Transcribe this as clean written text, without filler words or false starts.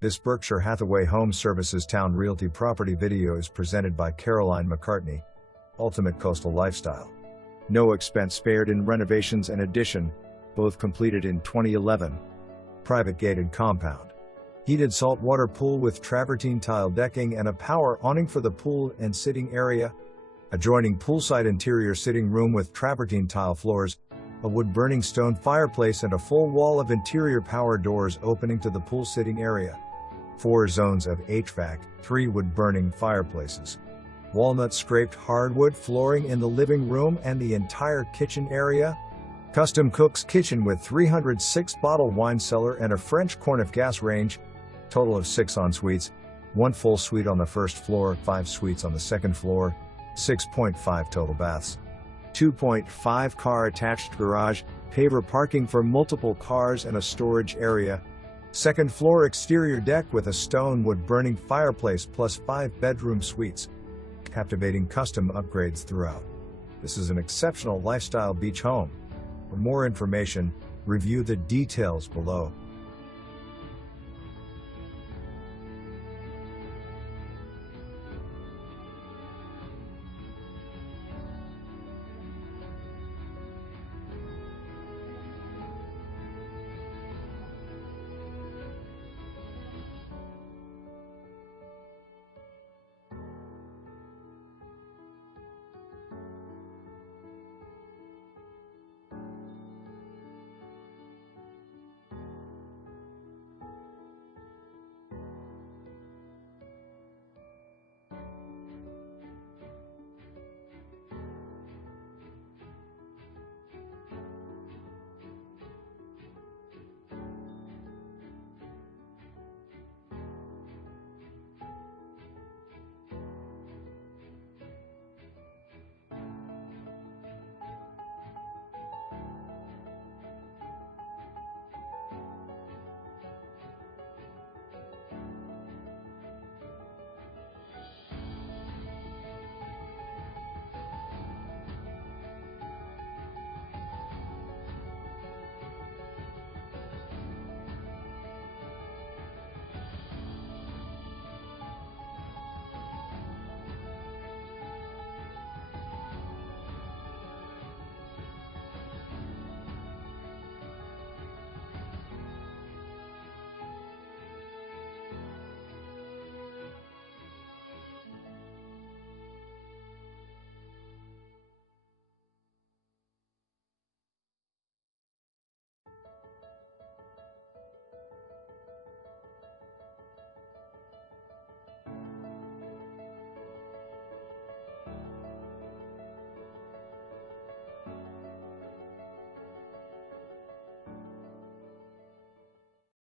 This Berkshire Hathaway Home Services Towne Realty property video is presented by Caroline McCartney. Ultimate Coastal Lifestyle. No expense spared in renovations and addition, both completed in 2011. Private gated compound. Heated saltwater pool with travertine tile decking and a power awning for the pool and sitting area. Adjoining poolside interior sitting room with travertine tile floors, a wood-burning stone fireplace and a full wall of interior power doors opening to the pool sitting area. 4 zones of HVAC, 3 wood-burning fireplaces. Walnut scraped hardwood flooring in the living room and the entire kitchen area. Custom cook's kitchen with 306-bottle wine cellar and a French Cornufe gas range. Total of 6 ensuites, 1 full suite on the first floor, 5 suites on the second floor, 6.5 total baths. 2.5 car attached garage, paver parking for multiple cars and a storage area. Second floor exterior deck with a stone wood-burning fireplace plus 5 bedroom suites. Captivating custom upgrades throughout. This is an exceptional lifestyle beach home. For more information, review the details below.